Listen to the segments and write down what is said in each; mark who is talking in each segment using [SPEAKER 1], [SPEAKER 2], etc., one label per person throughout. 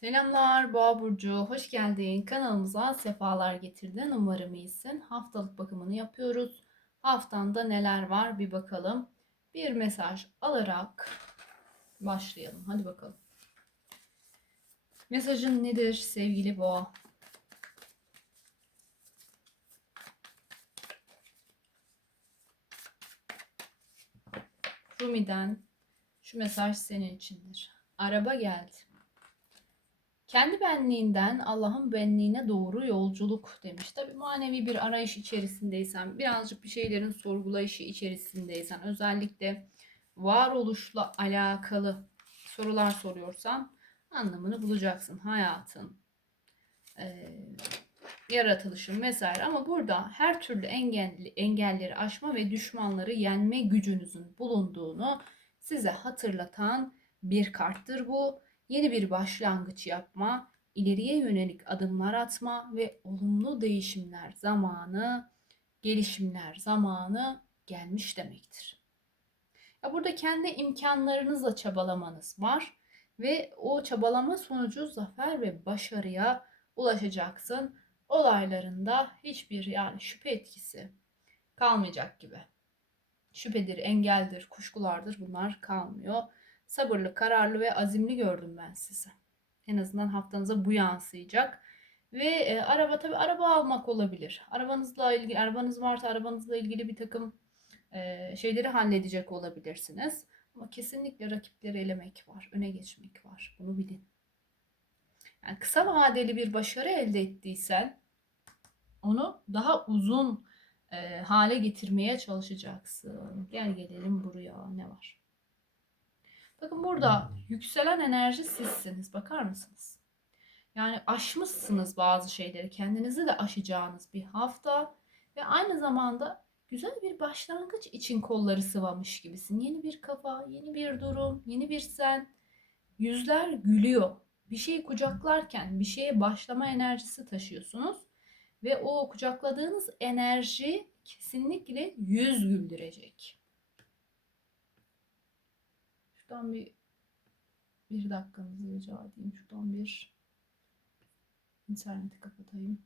[SPEAKER 1] Selamlar Boğa Burcu, hoş geldin. Kanalımıza sefalar getirdin. Umarım iyisin. Haftalık bakımını yapıyoruz. Haftanda neler var bir bakalım. Bir mesaj alarak başlayalım. Hadi bakalım. Mesajın nedir sevgili Boğa? Rumi'den şu mesaj senin içindir. Araba geldi. Kendi benliğinden Allah'ın benliğine doğru yolculuk demiş. Tabii manevi bir arayış içerisindeysen, birazcık bir şeylerin sorgulayışı içerisindeysen, özellikle varoluşla alakalı sorular soruyorsan anlamını bulacaksın. Hayatın, e, yaratılışın vesaire. Ama burada her türlü engelli, engelleri aşma ve düşmanları yenme gücünüzün bulunduğunu size hatırlatan bir karttır bu yeni bir başlangıç yapma, ileriye yönelik adımlar atma ve olumlu değişimler zamanı, gelişimler zamanı gelmiş demektir. Ya burada kendi imkanlarınızla çabalamanız var ve o çabalama sonucu zafer ve başarıya ulaşacaksın. Olaylarında hiçbir yani şüphe etkisi kalmayacak gibi. Şüphedir, engeldir, kuşkulardır bunlar kalmıyor sabırlı, kararlı ve azimli gördüm ben sizi. En azından haftanıza bu yansıyacak. Ve e, araba tabi araba almak olabilir. Arabanızla ilgili, arabanız varsa arabanızla ilgili bir takım e, şeyleri halledecek olabilirsiniz. Ama kesinlikle rakipleri elemek var, öne geçmek var. Bunu bilin. Yani kısa vadeli bir başarı elde ettiysen onu daha uzun e, hale getirmeye çalışacaksın. Gel gelelim buraya ne var? Bakın burada yükselen enerji sizsiniz. Bakar mısınız? Yani aşmışsınız bazı şeyleri. Kendinizi de aşacağınız bir hafta. Ve aynı zamanda güzel bir başlangıç için kolları sıvamış gibisin. Yeni bir kafa, yeni bir durum, yeni bir sen. Yüzler gülüyor. Bir şeyi kucaklarken bir şeye başlama enerjisi taşıyorsunuz. Ve o kucakladığınız enerji kesinlikle yüz güldürecek. Şuradan bir bir dakikanızı rica edeyim. Şuradan bir interneti kapatayım.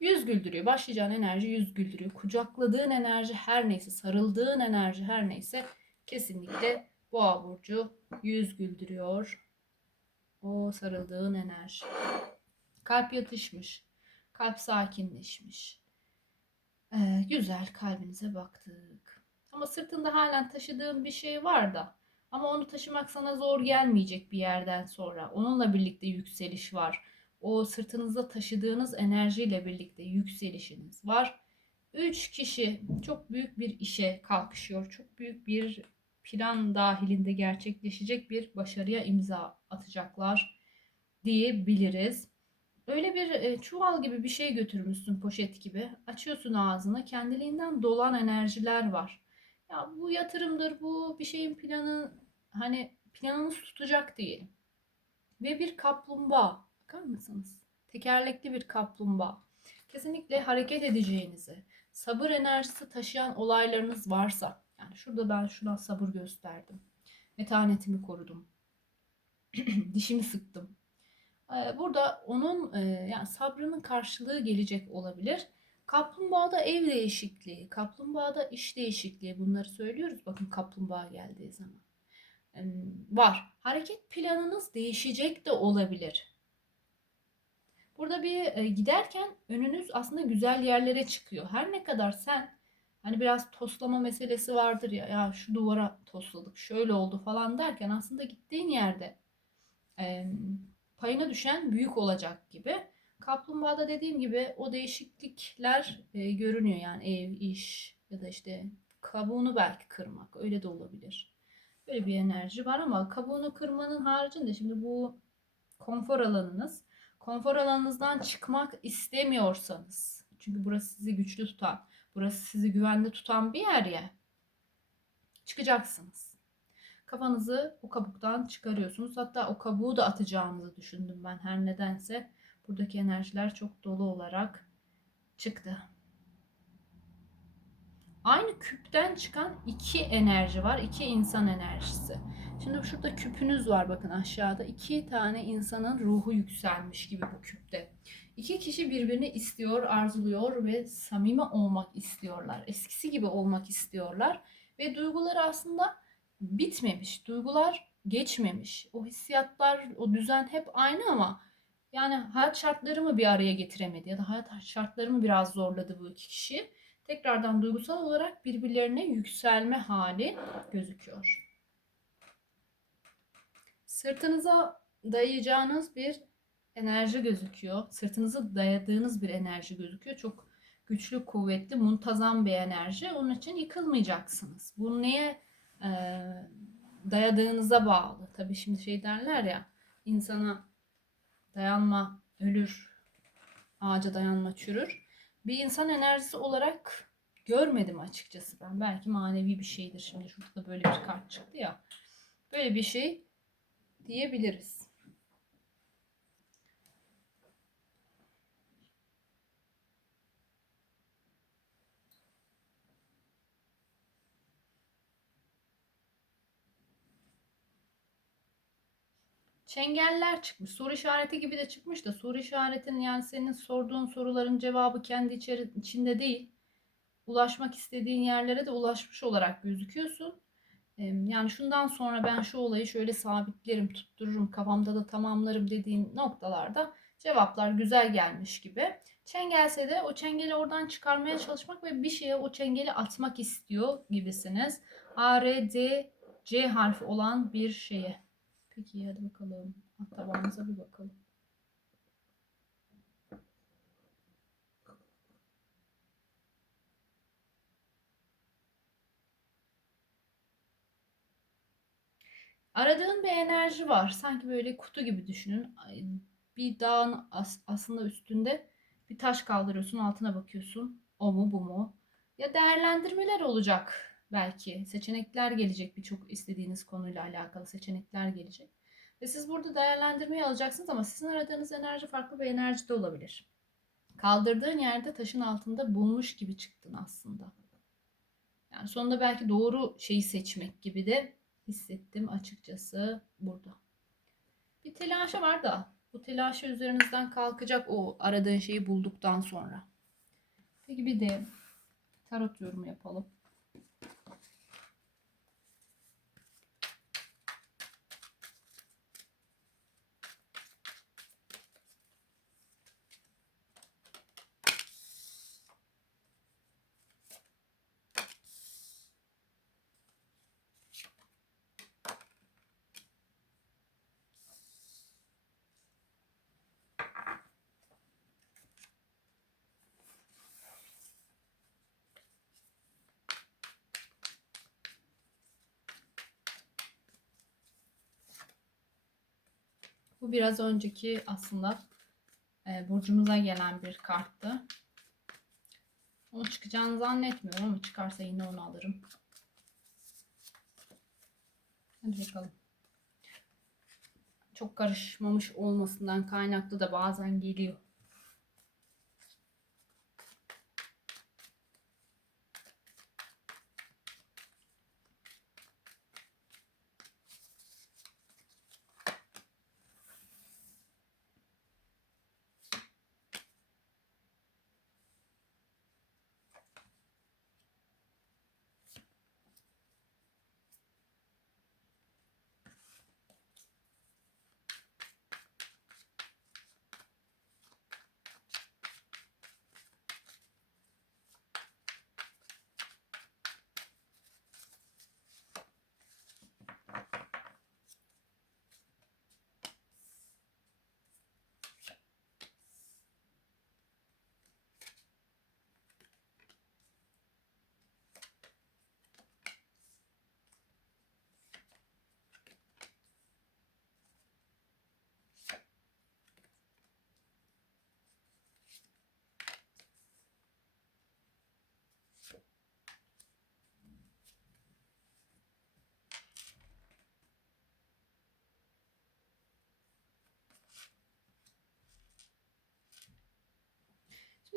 [SPEAKER 1] Yüz güldürüyor. Başlayacağın enerji yüz güldürüyor. Kucakladığın enerji her neyse, sarıldığın enerji her neyse kesinlikle boğa burcu yüz güldürüyor. O sarıldığın enerji. Kalp yatışmış. Kalp sakinleşmiş. Ee, güzel kalbinize baktık. Ama sırtında halen taşıdığın bir şey var da ama onu taşımak sana zor gelmeyecek bir yerden sonra. Onunla birlikte yükseliş var. O sırtınızda taşıdığınız enerjiyle birlikte yükselişiniz var. Üç kişi çok büyük bir işe kalkışıyor. Çok büyük bir plan dahilinde gerçekleşecek bir başarıya imza atacaklar diyebiliriz. Öyle bir e, çuval gibi bir şey götürmüşsün poşet gibi. Açıyorsun ağzını kendiliğinden dolan enerjiler var. Ya bu yatırımdır, bu bir şeyin planı hani planınız tutacak değil. Ve bir kaplumbağa. Bakar mısınız? Tekerlekli bir kaplumbağa. Kesinlikle hareket edeceğinizi, sabır enerjisi taşıyan olaylarınız varsa, yani şurada ben şuna sabır gösterdim. Metanetimi korudum. Dişimi sıktım. Ee, burada onun e, yani sabrının karşılığı gelecek olabilir. Kaplumbağada ev değişikliği, kaplumbağada iş değişikliği bunları söylüyoruz. Bakın kaplumbağa geldiği zaman var. Hareket planınız değişecek de olabilir. Burada bir e, giderken önünüz aslında güzel yerlere çıkıyor. Her ne kadar sen hani biraz toslama meselesi vardır ya ya şu duvara tosladık şöyle oldu falan derken aslında gittiğin yerde payına düşen büyük olacak gibi. Kaplumbağada dediğim gibi o değişiklikler e, görünüyor yani ev, iş ya da işte kabuğunu belki kırmak öyle de olabilir. Böyle bir enerji var ama kabuğunu kırmanın haricinde şimdi bu konfor alanınız. Konfor alanınızdan çıkmak istemiyorsanız çünkü burası sizi güçlü tutan, burası sizi güvende tutan bir yer ya. Çıkacaksınız. Kafanızı o kabuktan çıkarıyorsunuz. Hatta o kabuğu da atacağınızı düşündüm ben her nedense. Buradaki enerjiler çok dolu olarak çıktı. Aynı küpten çıkan iki enerji var. iki insan enerjisi. Şimdi şurada küpünüz var bakın aşağıda. iki tane insanın ruhu yükselmiş gibi bu küpte. İki kişi birbirini istiyor, arzuluyor ve samimi olmak istiyorlar. Eskisi gibi olmak istiyorlar. Ve duyguları aslında bitmemiş. Duygular geçmemiş. O hissiyatlar, o düzen hep aynı ama yani hayat şartları mı bir araya getiremedi ya da hayat şartları mı biraz zorladı bu iki kişi. Tekrardan duygusal olarak birbirlerine yükselme hali gözüküyor. Sırtınıza dayayacağınız bir enerji gözüküyor. Sırtınızı dayadığınız bir enerji gözüküyor. Çok güçlü, kuvvetli, muntazam bir enerji. Onun için yıkılmayacaksınız. Bu neye e, dayadığınıza bağlı. Tabii şimdi şey derler ya insana dayanma ölür, ağaca dayanma çürür. Bir insan enerjisi olarak görmedim açıkçası ben. Belki manevi bir şeydir. Şimdi şurada böyle bir kart çıktı ya. Böyle bir şey diyebiliriz. Çengeller çıkmış. Soru işareti gibi de çıkmış da soru işaretin yani senin sorduğun soruların cevabı kendi içeri, içinde değil. Ulaşmak istediğin yerlere de ulaşmış olarak gözüküyorsun. Yani şundan sonra ben şu olayı şöyle sabitlerim, tuttururum, kafamda da tamamlarım dediğin noktalarda cevaplar güzel gelmiş gibi. Çengelse de o çengeli oradan çıkarmaya çalışmak ve bir şeye o çengeli atmak istiyor gibisiniz. A, R, D, C harfi olan bir şeye. Peki hadi bakalım. Tabağımıza bir bakalım. Aradığın bir enerji var. Sanki böyle kutu gibi düşünün. Bir dağın aslında üstünde bir taş kaldırıyorsun, altına bakıyorsun. O mu, bu mu? Ya değerlendirmeler olacak belki. Seçenekler gelecek birçok istediğiniz konuyla alakalı seçenekler gelecek. Ve siz burada değerlendirmeyi alacaksınız ama sizin aradığınız enerji farklı bir enerji de olabilir. Kaldırdığın yerde taşın altında bulmuş gibi çıktın aslında. Yani sonunda belki doğru şeyi seçmek gibi de hissettim açıkçası burada. Bir telaşı var da bu telaşı üzerinizden kalkacak o aradığın şeyi bulduktan sonra. Peki bir de tarot yorumu yapalım. Bu biraz önceki aslında e, burcumuza gelen bir karttı. Onu çıkacağını zannetmiyorum ama çıkarsa yine onu alırım. Hadi bakalım. Çok karışmamış olmasından kaynaklı da bazen geliyor.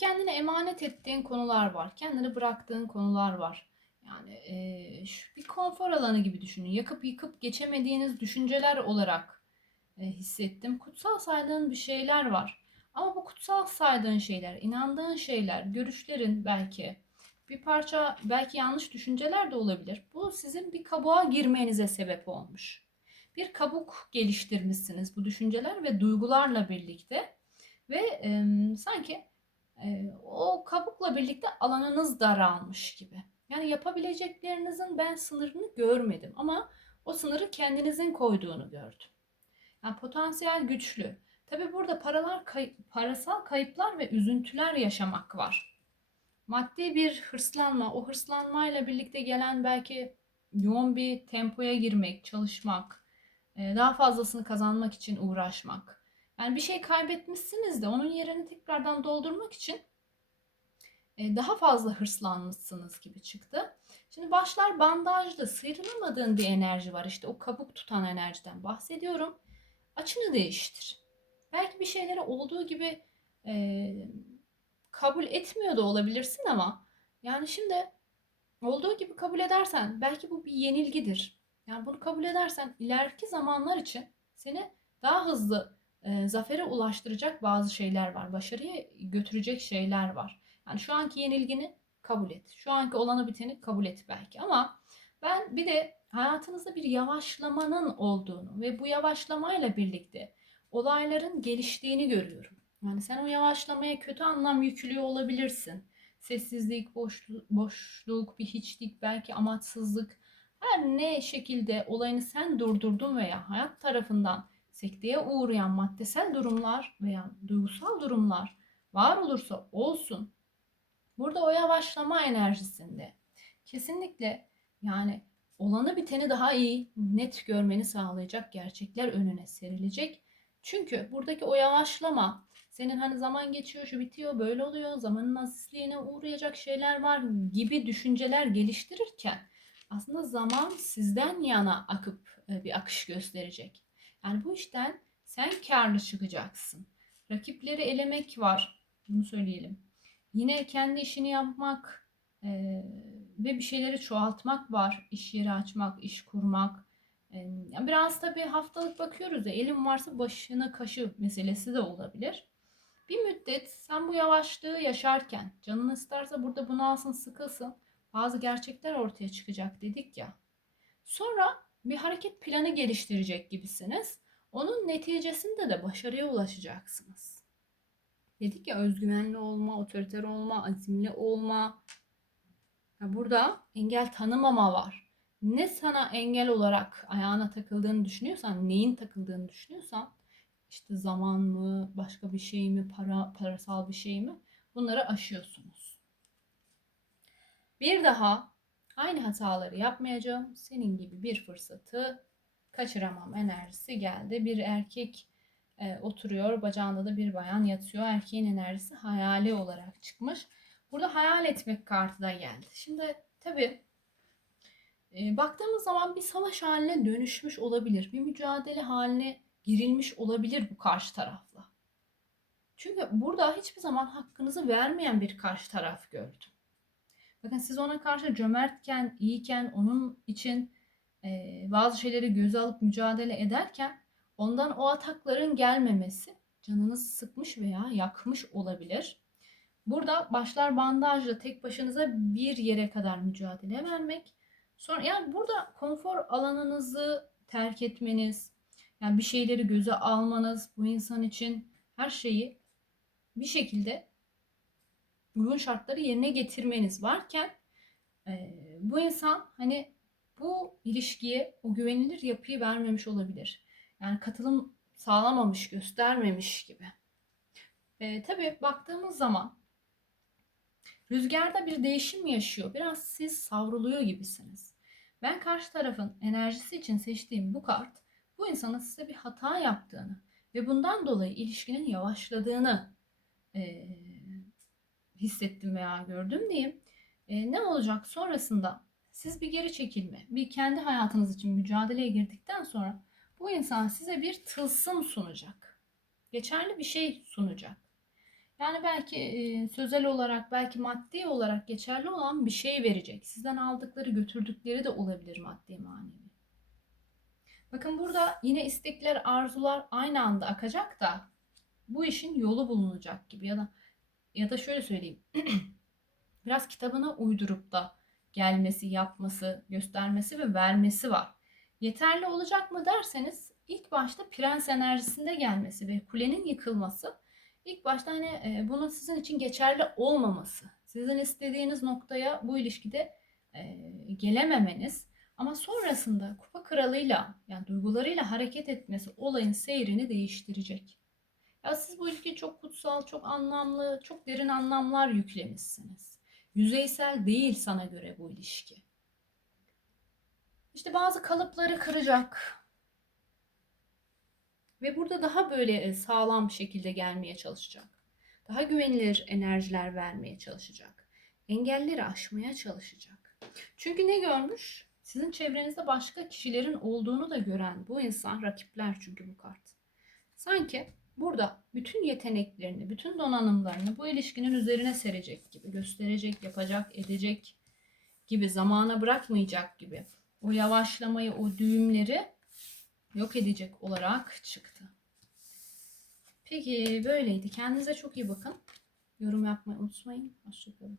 [SPEAKER 1] Kendine emanet ettiğin konular var. Kendini bıraktığın konular var. Yani e, şu bir konfor alanı gibi düşünün. Yakıp yıkıp geçemediğiniz düşünceler olarak e, hissettim. Kutsal saydığın bir şeyler var. Ama bu kutsal saydığın şeyler, inandığın şeyler, görüşlerin belki bir parça belki yanlış düşünceler de olabilir. Bu sizin bir kabuğa girmenize sebep olmuş. Bir kabuk geliştirmişsiniz bu düşünceler ve duygularla birlikte ve e, sanki o kabukla birlikte alanınız daralmış gibi. Yani yapabileceklerinizin ben sınırını görmedim ama o sınırı kendinizin koyduğunu gördüm. Yani potansiyel güçlü. Tabi burada paralar kay- parasal kayıplar ve üzüntüler yaşamak var. Maddi bir hırslanma, o hırslanmayla birlikte gelen belki yoğun bir tempoya girmek, çalışmak, daha fazlasını kazanmak için uğraşmak. Yani bir şey kaybetmişsiniz de onun yerini tekrardan doldurmak için e, daha fazla hırslanmışsınız gibi çıktı. Şimdi başlar bandajlı, sıyrılamadığın bir enerji var. İşte o kabuk tutan enerjiden bahsediyorum. Açını değiştir. Belki bir şeyleri olduğu gibi e, kabul etmiyor da olabilirsin ama yani şimdi olduğu gibi kabul edersen belki bu bir yenilgidir. Yani bunu kabul edersen ileriki zamanlar için seni daha hızlı e, zafere ulaştıracak bazı şeyler var. Başarıya götürecek şeyler var. Yani şu anki yenilgini kabul et. Şu anki olanı biteni kabul et belki ama ben bir de hayatınızda bir yavaşlamanın olduğunu ve bu yavaşlamayla birlikte olayların geliştiğini görüyorum. Yani sen o yavaşlamaya kötü anlam yüklüyor olabilirsin. Sessizlik, boşluk, boşluk, bir hiçlik, belki amaçsızlık. Her ne şekilde olayını sen durdurdun veya hayat tarafından sekteye uğrayan maddesel durumlar veya duygusal durumlar var olursa olsun Burada o yavaşlama enerjisinde kesinlikle yani olanı biteni daha iyi net görmeni sağlayacak gerçekler önüne serilecek. Çünkü buradaki o yavaşlama senin hani zaman geçiyor, şu bitiyor, böyle oluyor, zamanın azizliğine uğrayacak şeyler var gibi düşünceler geliştirirken aslında zaman sizden yana akıp e, bir akış gösterecek. Yani bu işten sen karlı çıkacaksın. Rakipleri elemek var. Bunu söyleyelim. Yine kendi işini yapmak e, ve bir şeyleri çoğaltmak var. İş yeri açmak, iş kurmak. E, biraz tabii haftalık bakıyoruz ya elim varsa başını kaşı meselesi de olabilir. Bir müddet sen bu yavaşlığı yaşarken canın isterse burada bunu alsın sıkılsın bazı gerçekler ortaya çıkacak dedik ya. Sonra bir hareket planı geliştirecek gibisiniz. Onun neticesinde de başarıya ulaşacaksınız. Dedik ya özgüvenli olma, otoriter olma, azimli olma. Ya burada engel tanımama var. Ne sana engel olarak ayağına takıldığını düşünüyorsan, neyin takıldığını düşünüyorsan, işte zaman mı, başka bir şey mi, para, parasal bir şey mi? Bunları aşıyorsunuz. Bir daha aynı hataları yapmayacağım. Senin gibi bir fırsatı kaçıramam enerjisi geldi. Bir erkek e, oturuyor. Bacağında da bir bayan yatıyor. Erkeğin enerjisi hayali olarak çıkmış. Burada hayal etmek kartı da geldi. Şimdi tabii e, baktığımız zaman bir savaş haline dönüşmüş olabilir. Bir mücadele haline girilmiş olabilir bu karşı tarafla. Çünkü burada hiçbir zaman hakkınızı vermeyen bir karşı taraf gördüm. Bakın siz ona karşı cömertken, iyiyken, onun için e, bazı şeyleri göze alıp mücadele ederken Ondan o atakların gelmemesi canınızı sıkmış veya yakmış olabilir. Burada başlar bandajla tek başınıza bir yere kadar mücadele vermek. Sonra yani burada konfor alanınızı terk etmeniz, yani bir şeyleri göze almanız bu insan için her şeyi bir şekilde uygun şartları yerine getirmeniz varken e, bu insan hani bu ilişkiye o güvenilir yapıyı vermemiş olabilir. Yani katılım sağlamamış, göstermemiş gibi. E, tabii baktığımız zaman rüzgarda bir değişim yaşıyor. Biraz siz savruluyor gibisiniz. Ben karşı tarafın enerjisi için seçtiğim bu kart bu insanın size bir hata yaptığını ve bundan dolayı ilişkinin yavaşladığını e, hissettim veya gördüm diyeyim. E, ne olacak sonrasında siz bir geri çekilme, bir kendi hayatınız için mücadeleye girdikten sonra bu insan size bir tılsım sunacak. Geçerli bir şey sunacak. Yani belki e, sözel olarak, belki maddi olarak geçerli olan bir şey verecek. Sizden aldıkları, götürdükleri de olabilir maddi manevi. Bakın burada yine istekler, arzular aynı anda akacak da bu işin yolu bulunacak gibi ya da ya da şöyle söyleyeyim. Biraz kitabına uydurup da gelmesi, yapması, göstermesi ve vermesi var. Yeterli olacak mı derseniz ilk başta prens enerjisinde gelmesi ve kulenin yıkılması ilk başta hani e, bunun sizin için geçerli olmaması. Sizin istediğiniz noktaya bu ilişkide e, gelememeniz ama sonrasında kupa kralıyla yani duygularıyla hareket etmesi olayın seyrini değiştirecek. Ya siz bu ilişkiye çok kutsal, çok anlamlı, çok derin anlamlar yüklemişsiniz. Yüzeysel değil sana göre bu ilişki. İşte bazı kalıpları kıracak. Ve burada daha böyle e, sağlam bir şekilde gelmeye çalışacak. Daha güvenilir enerjiler vermeye çalışacak. Engelleri aşmaya çalışacak. Çünkü ne görmüş? Sizin çevrenizde başka kişilerin olduğunu da gören bu insan rakipler çünkü bu kart. Sanki burada bütün yeteneklerini, bütün donanımlarını bu ilişkinin üzerine serecek gibi, gösterecek, yapacak, edecek gibi, zamana bırakmayacak gibi. O yavaşlamayı, o düğümleri yok edecek olarak çıktı. Peki böyleydi. Kendinize çok iyi bakın. Yorum yapmayı unutmayın. Hoşçakalın.